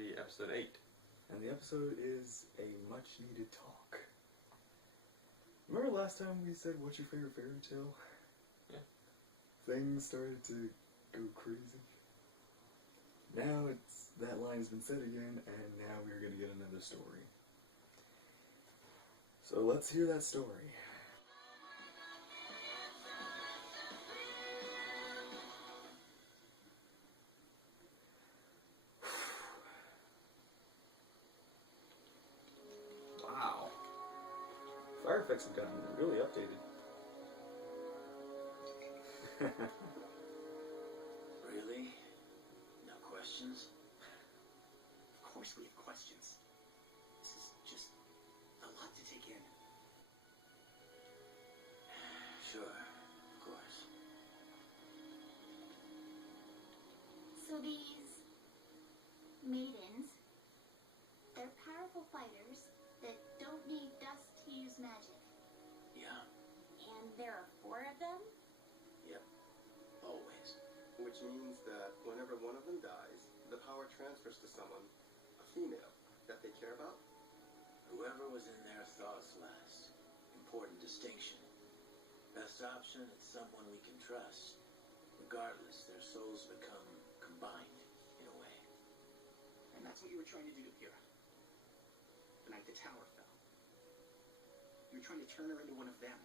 RWBY episode 8. And the episode is a much needed talk. Remember last time we said, what's your favorite fairy tale? Yeah. Things started to go crazy. Now that line's been said again, and now we're going to get another story. So let's hear that story. Wow. Fire effects have gotten really updated. Really? No questions? Of course we have questions. This is just a lot to take in. Sure, of course. So these maidens, they're powerful fighters that don't need dust to use magic. Yeah. And there are 4 of them? Yep. Always. Which means that whenever one of them dies, the power transfers to someone, a female, that they care about? Whoever was in their thoughts last. Important distinction. Best option is someone we can trust. Regardless, their souls become combined, in a way. And that's what you were trying to do to Pyrrha. The night the tower fell. You were trying to turn her into one of them.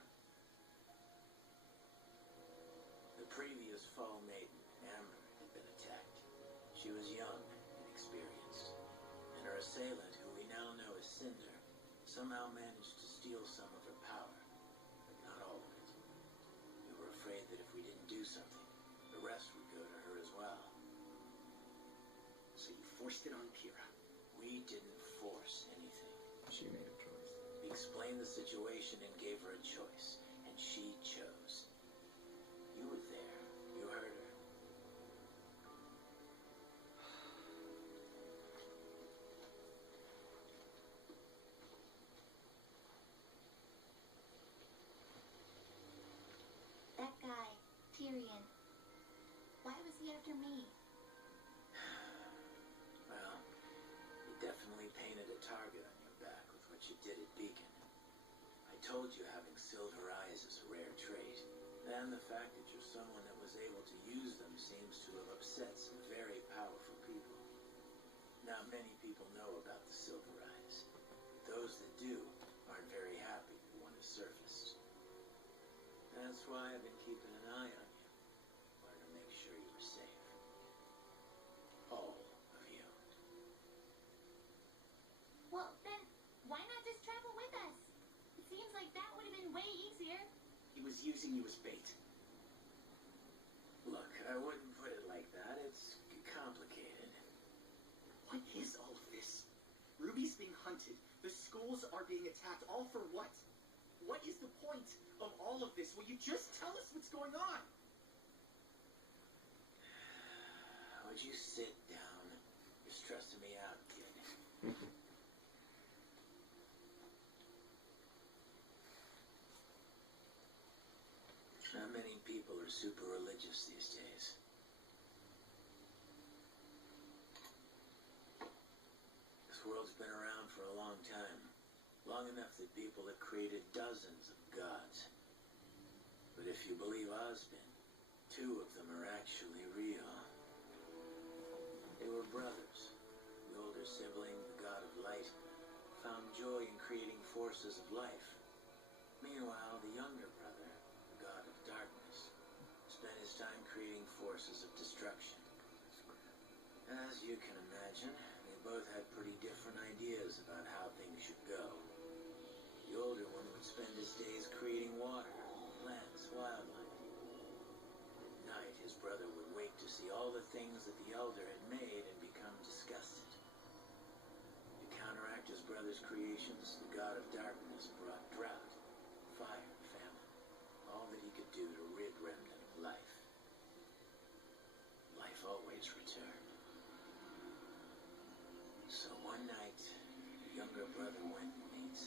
The previous Fall Maiden, Amber, had been attacked. She was young and experienced. And her assailant, who we now know as Cinder, somehow managed to steal some of her power. But not all of it. We were afraid that if we didn't do something, the rest would go to her as well. So you forced it on Pyrrha. We didn't force anything. She made a choice. We explained the situation and gave her a choice. And she chose. You were there. You heard her. That guy, Tyrion, why was he after me? Well, you definitely painted a target on your back with what you did at Beacon. I told you having silver eyes is a rare trait. And the fact that you're someone that was able to use them seems to have upset some very powerful people. Not many people know about the silver eyes. Those that do aren't very happy that one has surfaced. That's why I've been keeping an eye on you. Wanted to make sure you were safe. All of you. Well, then, why not just travel with us? It seems like that would have been way easier. He was using you as bait. Look, I wouldn't put it like that. It's complicated. What is all of this? Ruby's being hunted. The schools are being attacked. All for what? What is the point of all of this? Will you just tell us what's going on? Would you sit down? You're stressing me out, kid. Not many people are super religious these days. This world's been around for a long time. Long enough that people have created dozens of gods. But if you believe Ozpin, 2 of them are actually real. They were brothers. The older sibling, the god of light, found joy in creating forces of life. Meanwhile, the younger brother, the god of darkness, spent his time creating forces of destruction. As you can imagine, they both had pretty different ideas about how things should go. The older one would spend his days creating water, plants, wildlife. At night, his brother would wait to see all the things that the elder had made and become disgusted. To counteract his brother's creations, the god of darkness brought drought, fire, famine, all that he could do to rid remnant of life. Life always returned. So one night, the younger brother went and made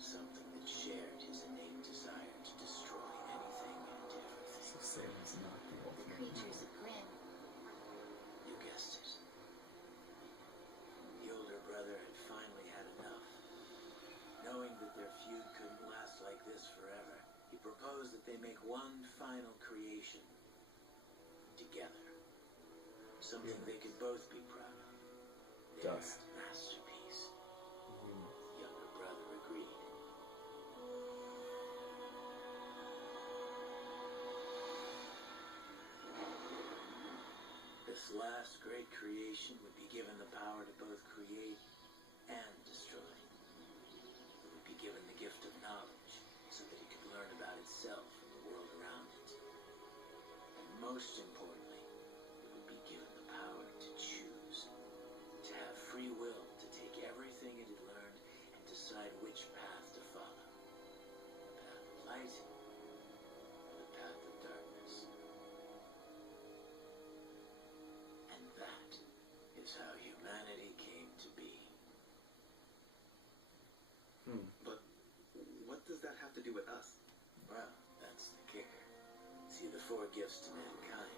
something that shared his innate desire to destroy anything and everything. So Salem's not the The ultimate. creatures of Grim. You guessed it. feud couldn't last like this forever, he proposed that they make one final creation together. Something they could both be proud of. Their Dust. masterpiece. Younger brother agreed. This last great creation would be given the power to both create and destroy. It would be given the gift of knowledge so that it could learn about itself and the world around it. And most importantly, it would be given the power to choose, to have free will to take everything it had learned and decide which path to follow. The path of light or the path of darkness. And that is how humanity came to be. But what does that have to do with us? Well, that's the kicker. See, the four gifts to mankind,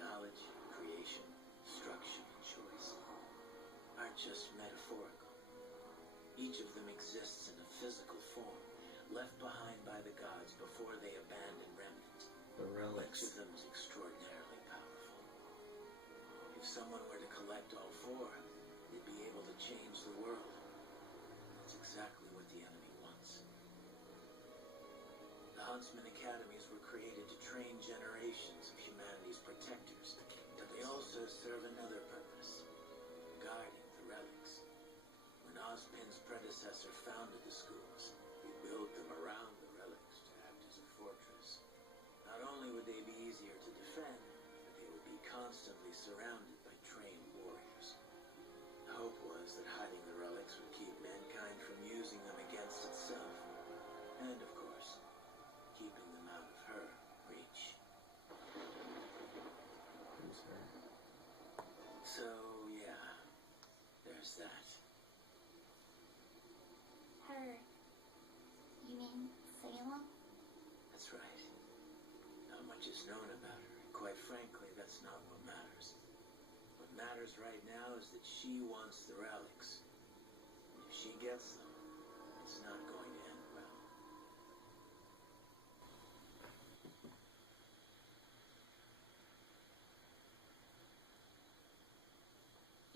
knowledge, creation, destruction, and choice, aren't just metaphorical. Each of them exists in a physical form, left behind by the gods before they abandon remnant. The Each relics. of them is extraordinarily powerful. If someone were to collect all four, they'd be able to change the world. That's exactly what the enemy wants. The Huntsman Academies were created to train generations of humanity's protectors, but they also serve another purpose, guarding the relics. When Ozpin's predecessor founded the schools, he built them around the relics to act as a fortress. Not only would they be easier to defend, but they would be constantly surrounded by trained warriors. The hope was that hiding the relics would keep mankind from using them against itself, and of course, keeping them out of her reach. Who's her? So, yeah, there's that. Her. You mean Salem? That's right. Not much is known about her, and quite frankly, that's not what matters. What matters right now is that she wants the relics. If she gets them, it's not going to end well.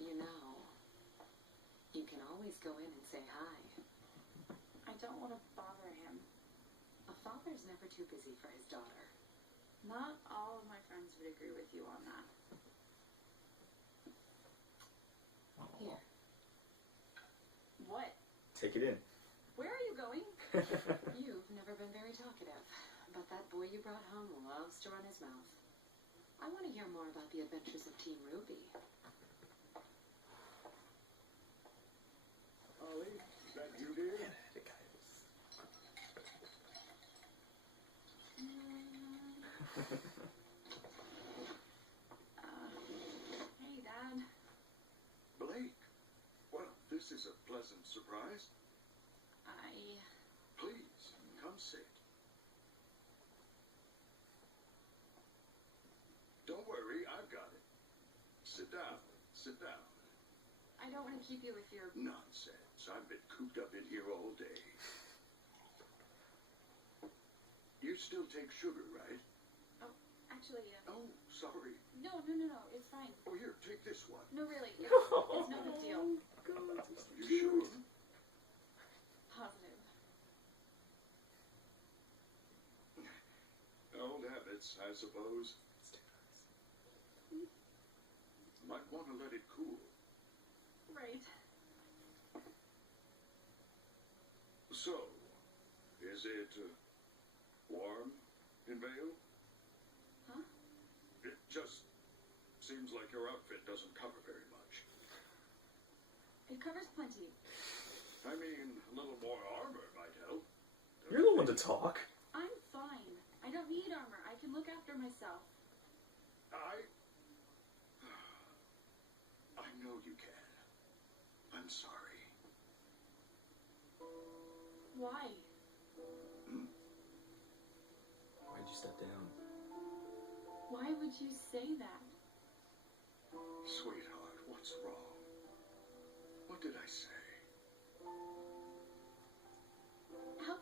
You know, you can always go in and say hi. I don't want to bother him. A father's never too busy for his daughter. Not all of my friends would agree with you on that. Here. What? Take it in. Where are you going? You've never been very talkative, but that boy you brought home loves to run his mouth. I want to hear more about the adventures of Team RWBY. Ollie, is that you, dear? The guy Hey, Dad. Blake. Well, this is a pleasant surprise. Please, come sit. Don't worry, I've got it. Sit down. Sit down. I don't want to keep you if you're... Nonsense. I've been cooped up in here all day. You still take sugar, right? Actually, Oh, sorry. no, it's fine. Oh, here, take this one. No, really, it's no big deal. You sure? Positive. Old habits, I suppose. Might want to let it cool. Right. So, is it warm in Vale? Huh? It just seems like your outfit doesn't cover very much. It covers plenty. I mean, a little more armor might help. You're the one to talk. I'm fine. I don't need armor. I can look after myself. I know you can. I'm sorry. Why? Why'd you step down? Why would you say that? Sweetheart, what's wrong? What did I say? How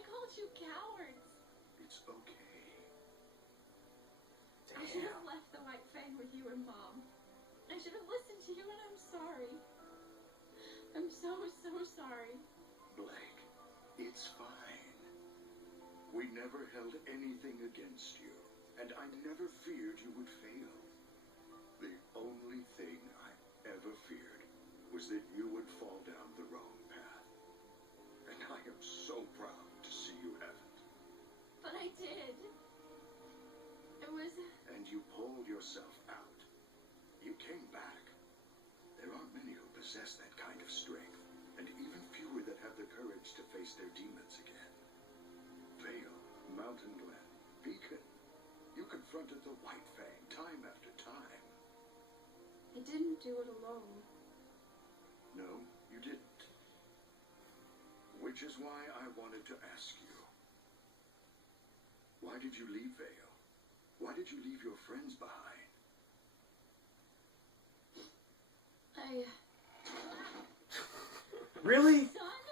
I called you cowards. It's okay. I should have left the White Fang with you and Mom. I should have listened to you, and I'm sorry. I'm so sorry. Blake, it's fine. We never held anything against you, and I never feared you would fail. The only thing I ever feared was that you would fall down the wrong path. And I am so proud to see you haven't. But I did. It was... And you pulled yourself out. You came back. There aren't many who possess that kind of strength, and even fewer that have the courage to face their demons again. Vale, Mountain Glen, Beacon. You confronted the White Fang time after time. I didn't do it alone. No, you didn't. Which is why I wanted to ask you. Why did you leave Vale? Why did you leave your friends behind? Really? Son?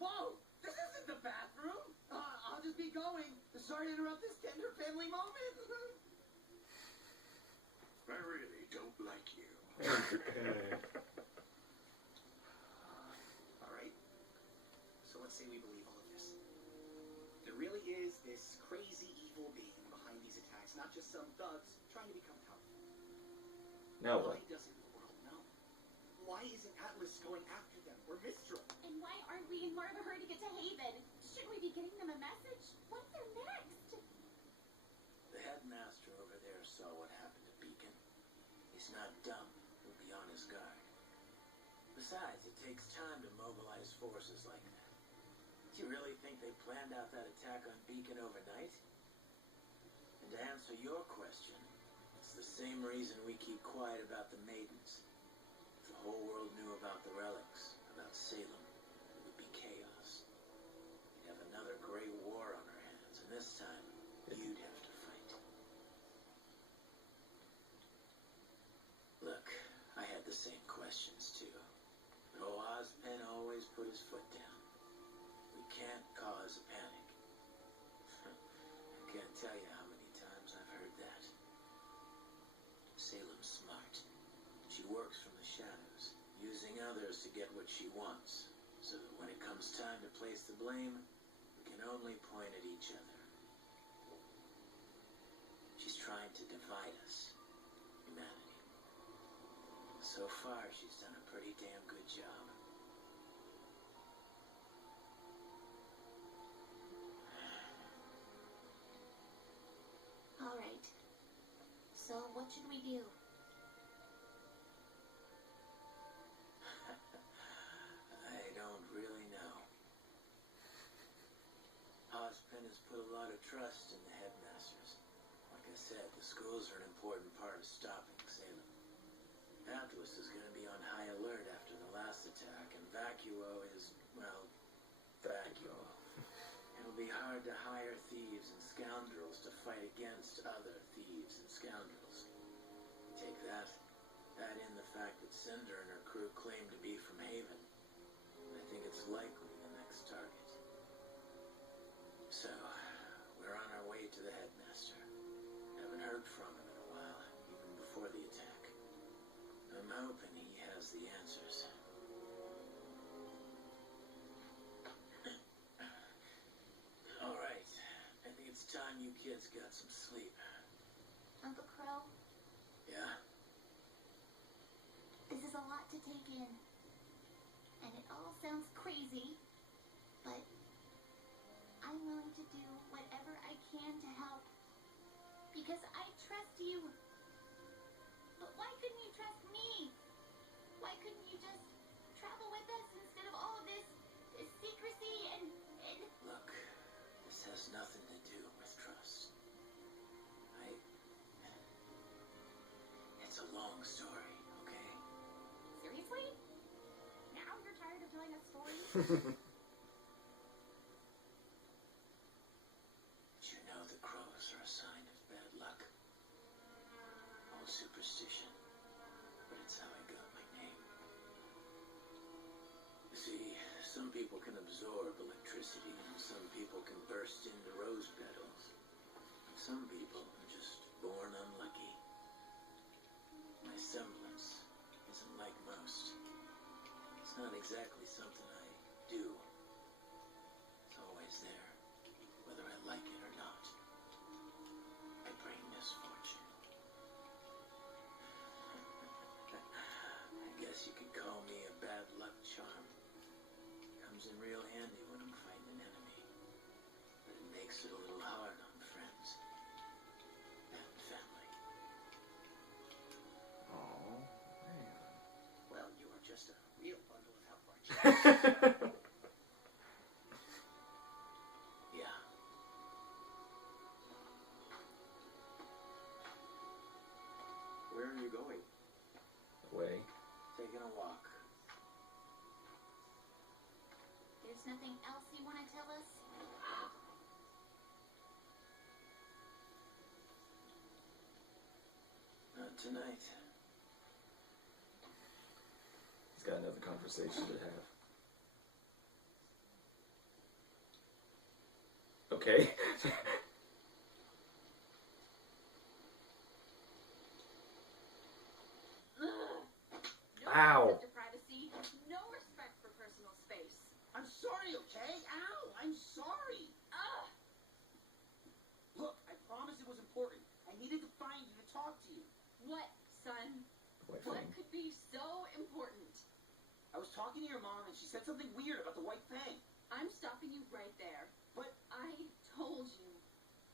Whoa! This isn't the bathroom! I'll just be going. Sorry to interrupt this tender family moment. I really don't like you. Alright. So let's say we believe all of this. There really is this crazy evil being behind these attacks, not just some thugs trying to become powerful. Now Why what? doesn't the world know? Why isn't Atlas going after them, or Mistral? And why aren't we in more of a hurry to get to Haven? Should we be getting them a message? What's their next? The headmaster over there saw what happened to Beacon. He's not dumb. He'll be on his guard. Besides, it takes time to mobilize forces like that. Do you really think they planned out that attack on Beacon overnight? And to answer your question, it's the same reason we keep quiet about the Maidens. If the whole world knew about the relics, about Salem, it would be chaos. We'd have another great war on our hands, and this time, you'd have to fight. Look, I had the same questions too. But Ozpen always put his foot down. We can't cause a panic. I can't tell you how many times I've heard that. Salem's smart. She works from the shadows, using others to get what she wants, so that when it comes time to place the blame, we can only point at each other. She's trying to divide us, humanity. So far, she's done a pretty damn good job. All right. So what should we do? I don't really know. Ozpen has put a lot of trust in the headmasters. Like I said, the schools are an important part of stopping Salem. Atlas is going to be on high alert after the last attack, and Vacuo is, well, Vacuo. It'll be hard to hire thieves and scoundrels to fight against other thieves and scoundrels. Take that, add in the fact that Cinder and her crew claim to be from Haven, and I think it's likely the next target. So, we're on our way to the headmaster. Haven't heard from him in a while, even before the attack. I'm hoping he has the answers. All right, I think it's time you kids got some sleep. Uncle Crow, Yeah? this is a lot to take in. And it all sounds crazy, but I'm willing to do whatever I can to help. Because I trust you. But why couldn't you trust me? Why couldn't you just travel with us instead of all of this secrecy and... Look, this has nothing to do with trust. It's a long story, okay? Seriously? Now you're tired of telling us stories? Did you know the crows are a sign of bad luck? Old superstition, but it's how I got my name. You see, some people can absorb electricity, and some people can burst into rose petals. And some people are just born unlucky. My semblance isn't like most. It's not exactly something I do. It's always there, whether I like it or not. I bring misfortune. I guess you could call me a bad luck charm. Comes in real handy when I'm fighting an enemy. But it makes it a little hard on friends and family. Oh, man. Well, you are just a real bundle of help, aren't you? Yeah. Where are you going? Away. Taking a walk. There's nothing else you want to tell us? Not tonight. He's got another conversation to have. Okay. No Ow. concept of privacy, no respect for personal space. I'm sorry, okay? Ow! I'm sorry! Ugh! Look, I promised it was important. I needed to find you to talk to you. What, son? White What Fang. could be so important? I was talking to your mom and she said something weird about the White Fang. I'm stopping you right there. But I told you.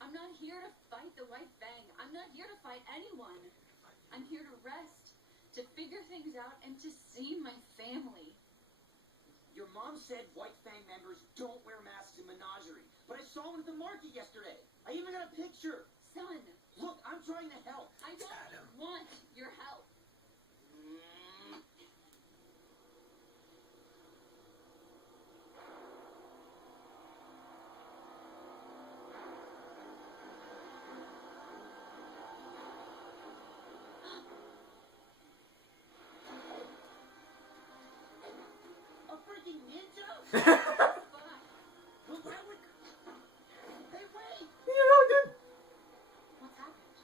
I'm not here to fight the White Fang. I'm not here to fight anyone. I'm here to rest, to figure things out, and to see my family. your mom said White Fang members don't wear masks in Menagerie. But I saw one at the market yesterday. I even got a picture. Son, Look, I'm trying to help. I don't want your help. A freaking ninja? Bye. But why would... Hey, wait! What's happened?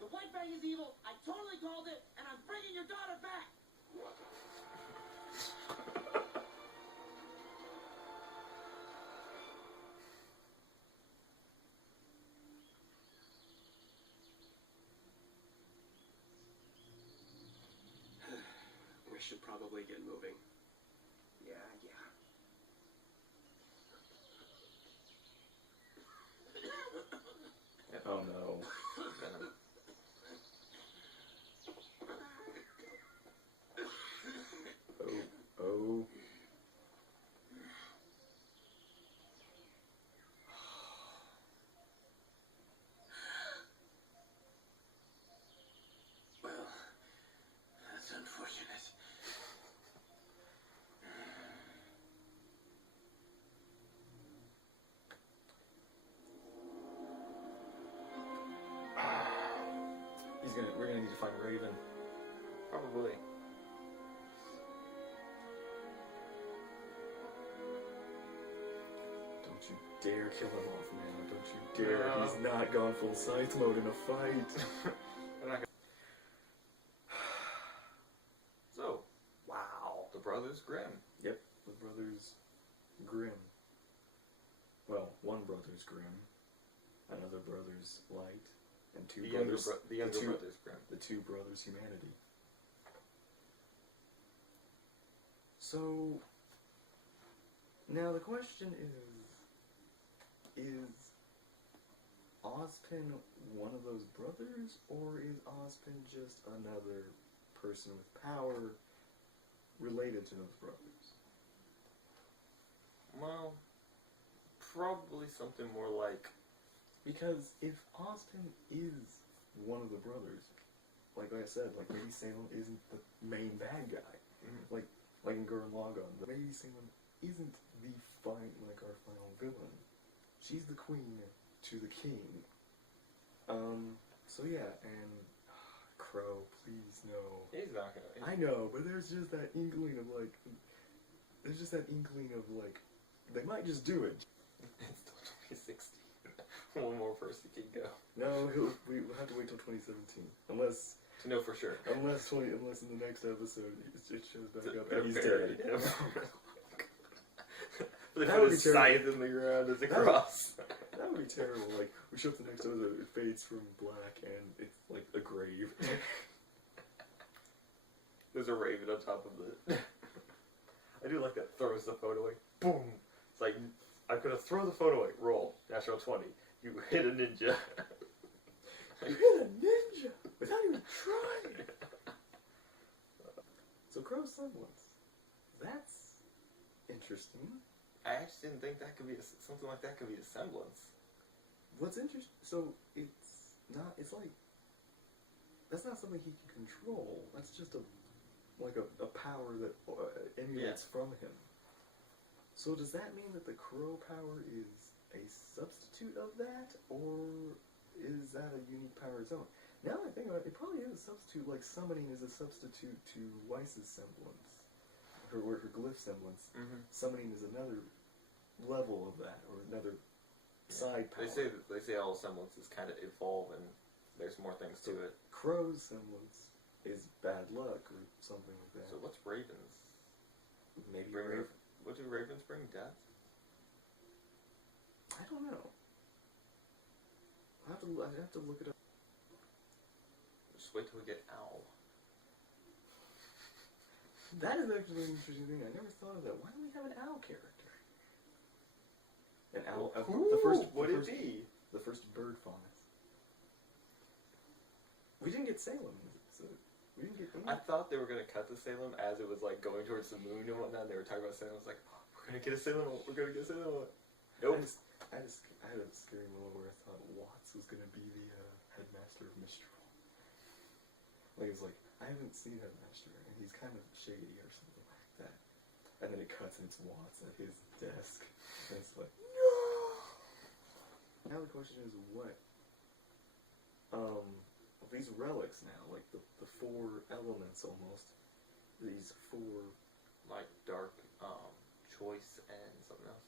The White Fang is evil. I totally called it, and I'm bringing your daughter back. We should probably get moving. Yeah. Oh no. Oh. Well, that's unfortunate. We're gonna need to find Raven. Probably. Don't you dare kill him off, man. Don't you dare. No. He's not gone full scythe mode in a fight. We're not gonna... So, Wow. the Brothers Grimm. Yep, the brothers Grimm. Well, one brother's Grimm, another brother's Light, and two The younger, brothers. the younger two, Brothers Grimm. The two brothers Humanity. So now the question is Ozpin one of those brothers, or is Ozpin just another person with power related to those brothers? Well, probably something more like... Because if Ozpin is one of the brothers, like I said, like maybe Salem isn't the main bad guy. Mhm. Like in Gurren Lagann, maybe Salem isn't the our final villain. She's the queen to the king. So yeah, and Crow, please no. He's not gonna... I know, but there's just that inkling of like, there's just that inkling of like, they might just do it. It's still 2016. One more person can go. No, we'll have to wait till 2017, unless To know for sure. unless in the next episode it shows back up They're and he's buried. dead. They That put would a be terrible. scythe in the ground as a cross. That would be terrible. Like, we show up the next episode, it fades from black, and it's like a grave. There's a raven on top of it. I do like that. Throws the phone away. Boom. It's like, I'm gonna throw the phone away. Roll. Natural 20. You hit a ninja. You hit a ninja without even trying. So Crow's semblance. That's interesting. I actually didn't think that could be something like that could be a semblance. What's interesting? So it's not. It's like that's not something he can control. That's just a power that emulates from him. So does that mean that the crow power is a substitute of that, or is that a unique power of its own? Now that I think about it, it probably is a substitute. Like summoning is a substitute to Weiss's semblance, her glyph semblance. Mm-hmm. Summoning is another level of that, or another side power. They say all semblances kind of evolve, and there's more things to it. Crow's semblance is bad luck or something like that. So what's ravens? Maybe What do ravens bring? Death? I don't know. I have to look it up. Just wait till we get owl. That is actually an interesting thing. I never thought of that. Why don't we have an owl character? An owl. The first bird faunus. We didn't get Salem, so we didn't get. I thought they were gonna cut to Salem as it was like going towards the moon and whatnot. And they were talking about Salem. I was like, oh, we're gonna get a Salem. We're gonna get a Salem. Nope. I had a scary moment where I thought Watts was gonna be the headmaster of Mistral. Like it's like I haven't seen Headmaster, and he's kind of shady or something like that. And then it cuts and it's Watts at his desk, and it's like no. Now the question is what? These relics now, like the four elements almost. These four Like dark, choice and something else.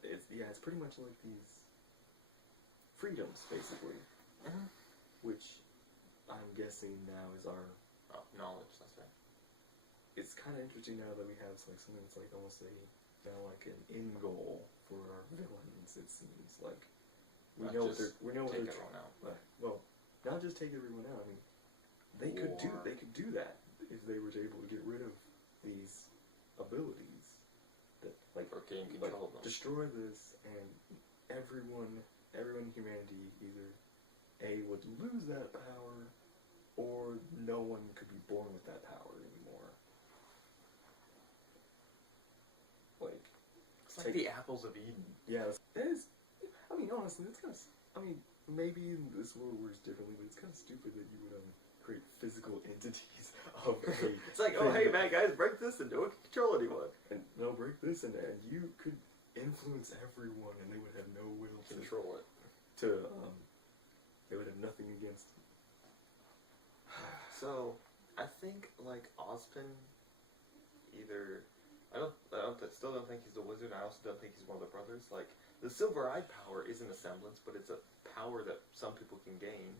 It's pretty much like these freedoms, basically. Mm-hmm. Which I'm guessing now is our knowledge. That's right. It's kind of interesting now that we have something that's like almost an end goal for our villains. It seems like we know what they're everyone out. Well, not just take everyone out. I mean, they could do that if they were able to get rid of these abilities that or gain control of them. Destroy this, and everyone in humanity either would lose that power, or no one could be born with that power anymore. Like it's like the apples of Eden. Yeah, it is. I mean, honestly, it's kind of. I mean, maybe in this world works differently, but it's kind of stupid that you would create physical entities of a. It's like, oh hey man, guys, break this and no one can control anyone. And no, break this and you could influence everyone, and they would have no will to control it. They would have nothing against it. So, I think like Ozpin, I still don't think he's the wizard. I also don't think he's one of the brothers. Like the silver eye power isn't a semblance, but it's a power that some people can gain.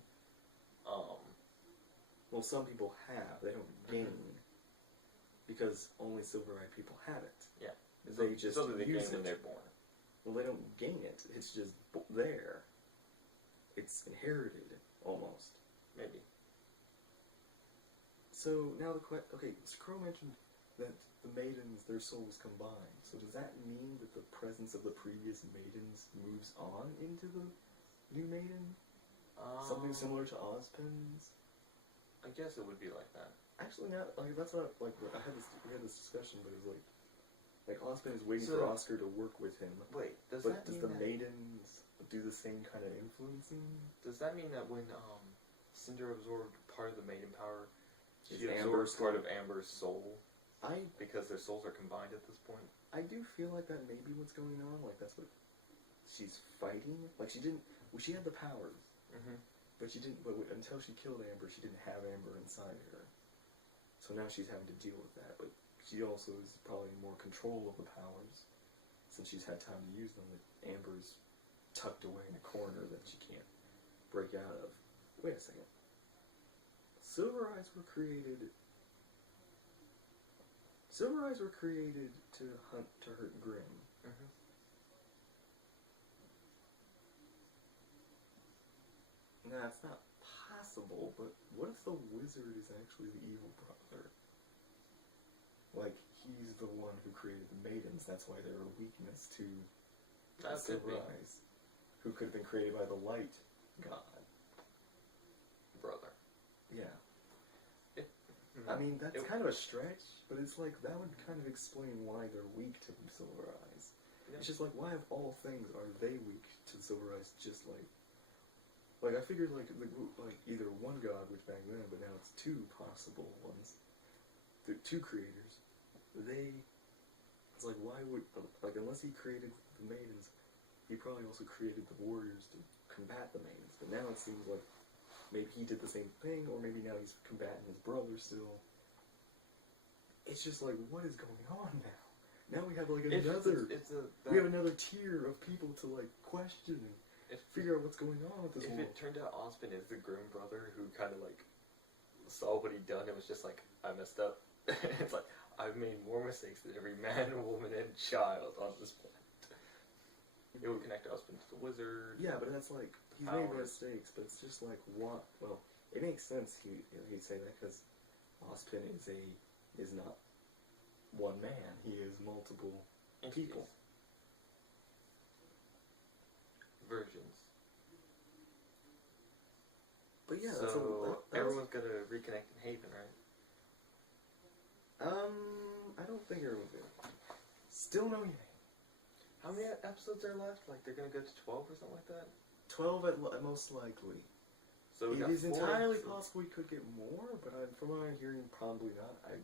Well, some people have. They don't gain because only silver-eyed people have it. Yeah, they just they use gain it when they're born. Well, they don't gain it. It's just there. It's inherited almost. Maybe. So now so Crow mentioned that the maidens, their souls combine. So does that mean that the presence of the previous maidens moves on into the new maiden? Something similar to Ozpin's? I guess it would be like that. Actually, not that's what we had this discussion, but it's like Ozpin is waiting for Oscar to work with him. Wait, does the maidens do the same kind of influencing? Does that mean that when Cinder absorbed part of the maiden power, she Amber's absorbed part of Amber's soul? Because their souls are combined at this point. I do feel like that may be what's going on. Like that's what she's fighting. Like she didn't. Well, she had the powers, but she didn't. But until she killed Amber, she didn't have Amber inside her. So now she's having to deal with that. But she also is probably in more control of the powers, since she's had time to use them. That Amber's tucked away in a corner that she can't break out of. Wait a second. Silver Eyes were created to hunt to hurt Grimm. Mm-hmm. Nah, it's not possible, but what if the wizard is actually the evil brother? Like, he's the one who created the maidens, that's why they're a weakness to Silver Eyes, who could have been created by the light god. Brother. Yeah. I mean, that's kind of a stretch, but it's like, that would kind of explain why they're weak to Silver Eyes. Yeah. It's just like, why of all things are they weak to Silver Eyes, just like I figured like either one god, which back then, but now it's two possible ones. The two creators. It's like, why would, like, unless he created the maidens, he probably also created the warriors to combat the maidens. But now it seems like maybe he did the same thing, or maybe now he's combating his brother still. It's just like, what is going on now? Now we have like another, we have another tier of people to like question and figure out what's going on with this world. If it turned out Ozpin is the Grimm brother who kind of like saw what he'd done, it was just like, I messed up. It's like, I've made more mistakes than every man, woman, and child on this planet. It would connect Ozpin to the wizard. Yeah, but that's like, he's made mistakes, but it's just like, what? Well, it makes sense he'd say that, because Ozpin is not one man. He is multiple people. Versions. But yeah, so everyone's gonna reconnect in Haven, right? I don't think everyone's gonna. Still no yay. How many episodes are left? Like, they're gonna go to 12 or something like that? 12 at most likely. So it is entirely possible we could get more, but from what I'm hearing, probably not. I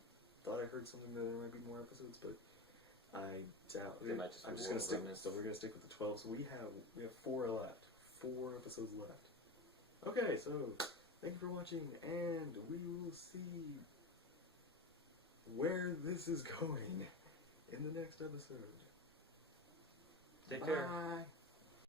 thought I heard something that there might be more episodes, but I doubt it. I'm just gonna stick. So we're gonna stick with the 12. So we have 4 left. 4 episodes left. Okay, so thank you for watching, and we will see where this is going in the next episode. Take care. Bye.